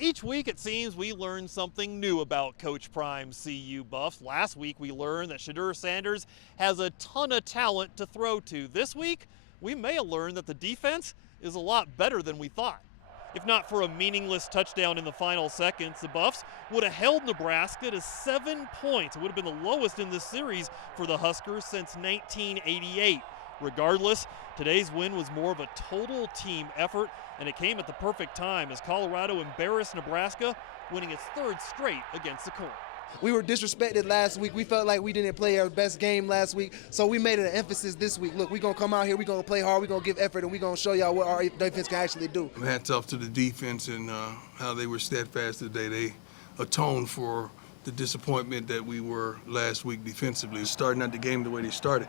Each week, it seems we learn something new about Coach Prime's CU Buffs. Last week, we learned that Shedeur Sanders has a ton of talent to throw to. This week, we may have learned that the defense is a lot better than we thought. If not for a meaningless touchdown in the final seconds, the Buffs would have held Nebraska to 7 points. It would have been the lowest in this series for the Huskers since 1988. Regardless, today's win was more of a total team effort, and it came at the perfect time as Colorado embarrassed Nebraska, winning its third straight against the Colt. We were disrespected last week. We felt like we didn't play our best game last week, so we made it an emphasis this week. Look, we're going to come out here, we're going to play hard, we're going to give effort, and we're going to show y'all what our defense can actually do. Hats off to the defense and how they were steadfast today. They atoned for the disappointment that we were last week defensively. Starting out the game the way they started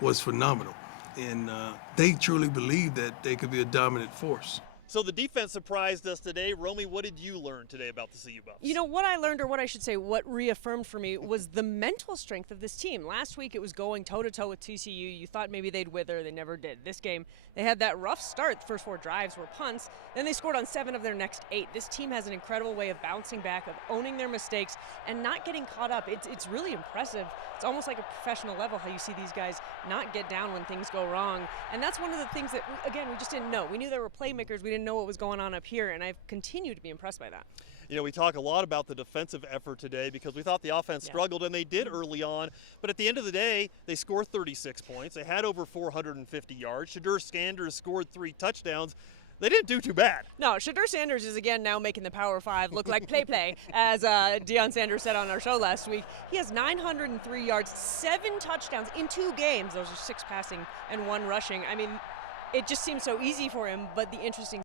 was phenomenal. And they truly believed that they could be a dominant force. So the defense surprised us today. Romi, what did you learn today about the CU Buffs? You know, what I learned, or what I should say, what reaffirmed for me was the mental strength of this team. Last week it was going toe-to-toe with TCU. You thought maybe they'd wither. They never did. This game, they had that rough start. The first 4 drives were punts. Then they scored on 7 of their next 8. This team has an incredible way of bouncing back, of owning their mistakes, and not getting caught up. It's really impressive. It's almost like a professional level how you see these guys not get down when things go wrong. And that's one of the things that, again, we just didn't know. We knew there were playmakers. We didn't know what was going on up here, and I've continued to be impressed by that. You know, we talk a lot about the defensive effort today because we thought the offense struggled, and they did early on. But at the end of the day, they scored 36 points. They had over 450 yards. Shedeur Sanders scored 3 touchdowns. They didn't do too bad. No, Shedeur Sanders is again now making the Power 5 look like play, as Deion Sanders said on our show last week. He has 903 yards, 7 touchdowns in 2 games. Those are 6 passing and 1 rushing. I mean, it just seems so easy for him, but the interesting